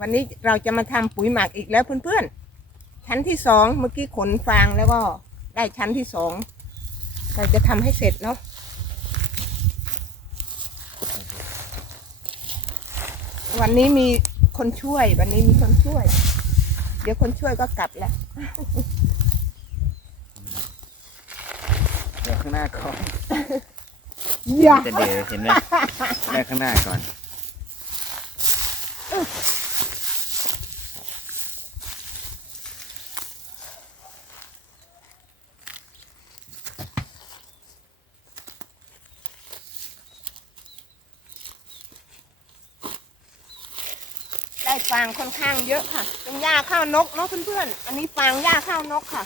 วันนี้เราจะมาทำปุ๋ยหมักอีกแล้วเพื่อนๆ ชั้นที่สองเมื่อกี้ขนฟางแล้วก็ได้ชั้นที่สองเราจะทำให้เสร็จเนาะวันนี้มีคนช่วย วันนี้มีคนช่วย เดี๋ยวคนช่วยก็กลับแล้วเดี๋ยวข้างหน้าก่อนอย่า จะเดี๋ยวเห็นไหมได้ข้างหน้าก่อน ได้ฟางค่อนข้างเยอะค่ะ เป็นหญ้าข้าวนกเนาะเพื่อนๆ อันนี้ฟางหญ้าข้าวนกค่ะ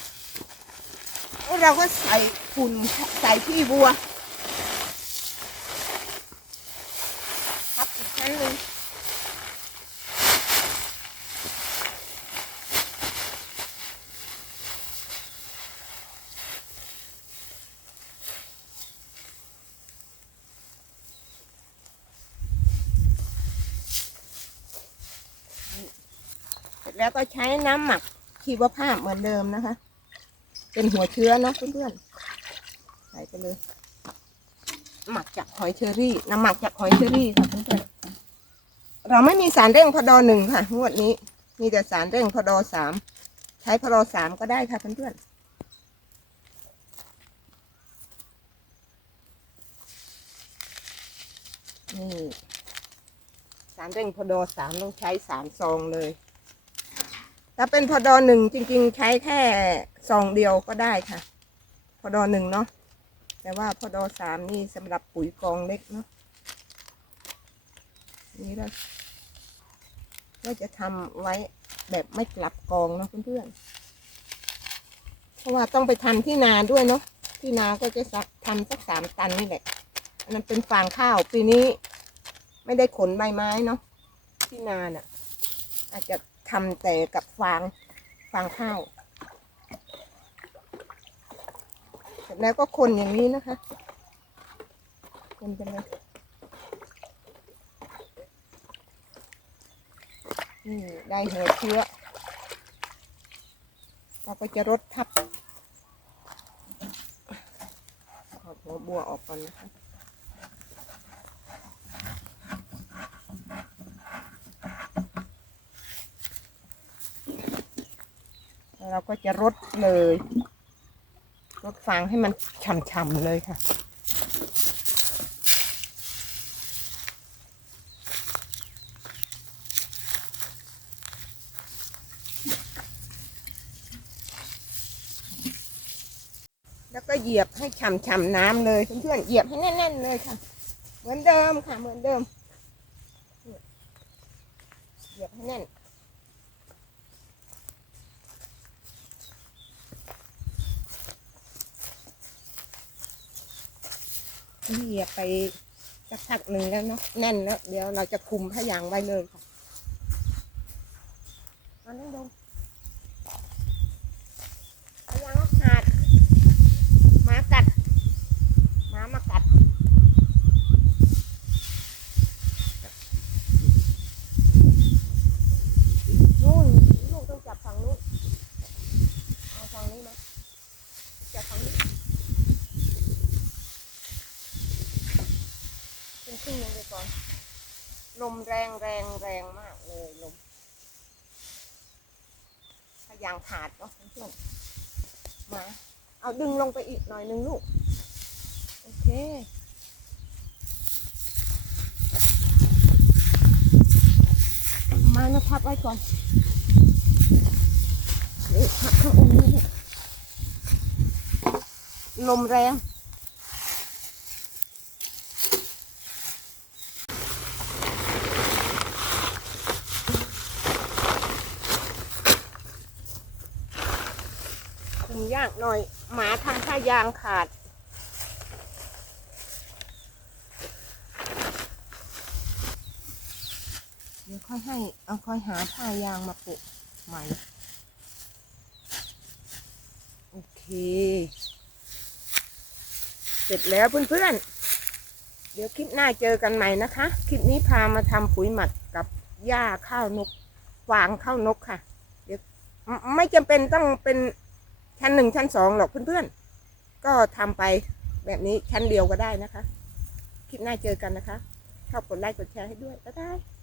แล้วเราก็ใส่ฝุ่นใส่ที่วัว ครับอีกชั้นหนึ่ง แล้วก็ใช้น้ำหมักชีวภาพเหมือนเดิมนะคะ เป็นหัวเชื้อเนาะเพื่อนๆใส่ไปเลย หมักจากหอยเชอรี่ น้ำหมักจากหอยเชอรี่ค่ะเพื่อนๆเราไม่มีสารเร่งพอดอหนึ่งค่ะงวดนี้ มีแต่สารเร่งพอดอสามใช้พอดอสามก็ได้ค่ะเพื่อนๆนี่สารเร่งพอดอสามต้องใช้สามซองเลย ถ้าเป็นพอดอหนึ่งจริง ๆ ใช้แค่ซองเดียวก็ได้ค่ะ พอดอหนึ่งเนาะแต่ว่าพอดอสามนี่สำหรับปุ๋ยกองเล็กเนาะนี่เราก็จะทำไว้แบบไม่กลับกองเนาะเพื่อนๆ เพราะว่าต้องไปทำที่นาด้วยเนาะ ที่นาก็จะสักทำสักสามตันนี่แหละ อันนั้นเป็นฟางข้าวปีนี้ ไม่ได้ขนใบไม้เนาะ ที่นาน่ะ อาจจะ ทำแต่กับฟางฟางข้าวเสร็จแล้วก็คนอย่างนี้นะคะ คนไปเลยนี่ได้หัวเชื้อเราก็จะรดทับเอหัวบัวออกก่อนนะคะ แล้ว เราก็จะรดเลยรดฟางให้มันฉ่ำๆเลยค่ะ แล้วก็เหยียบให้ฉ่ำๆน้ำเลยเพื่อนๆเหยียบให้แน่น ๆ เลยค่ะ เหมือนเดิมค่ะเหมือนเดิมเหยียบให้แน่น เหยียบไปสักพักหนึ่งแล้วเนาะแน่นแล้วเดี๋ยวเราจะคุมพยางไว้เลยค่ะมานั่งลงพยางขาดหมากัดหมามากัดนู่นลูกต้องจับฝั่งนู้นเอาฝั่งนี้มาจับฝั่งนี้ ขึ้นขึ้นลงไปก่อน ลมแรงแรงแรงมากเลยลมถ้ายางขาดเนาะเพื่อนมา เอาดึงลงไปอีกหน่อยนึงลูก โอเคมานะพับไว้ก่อนนี่พับข้างองค์นี้เนี่ยลมแรง ยากหน่อย หมาทำท่ายางขาด เดี๋ยวค่อยให้ เอาค่อยหาผ้ายางมาปุกใหม่ โอเค เสร็จแล้วเพื่อนๆ เดี๋ยวคลิปหน้าเจอกันใหม่นะคะ คลิปนี้พามาทำปุ๋ยหมักกับหญ้าข้าวนกฟางข้าวนกค่ะ เดี๋ยวไม่จำเป็นต้องเป็น ชั้นหนึ่งชั้นสองหรอกเพื่อนๆ ก็ทำไปแบบนี้ชั้นเดียวก็ได้นะคะ คลิปหน้าเจอกันนะคะ ชอบกดไลค์กดแชร์ให้ด้วยบ๊ายบาย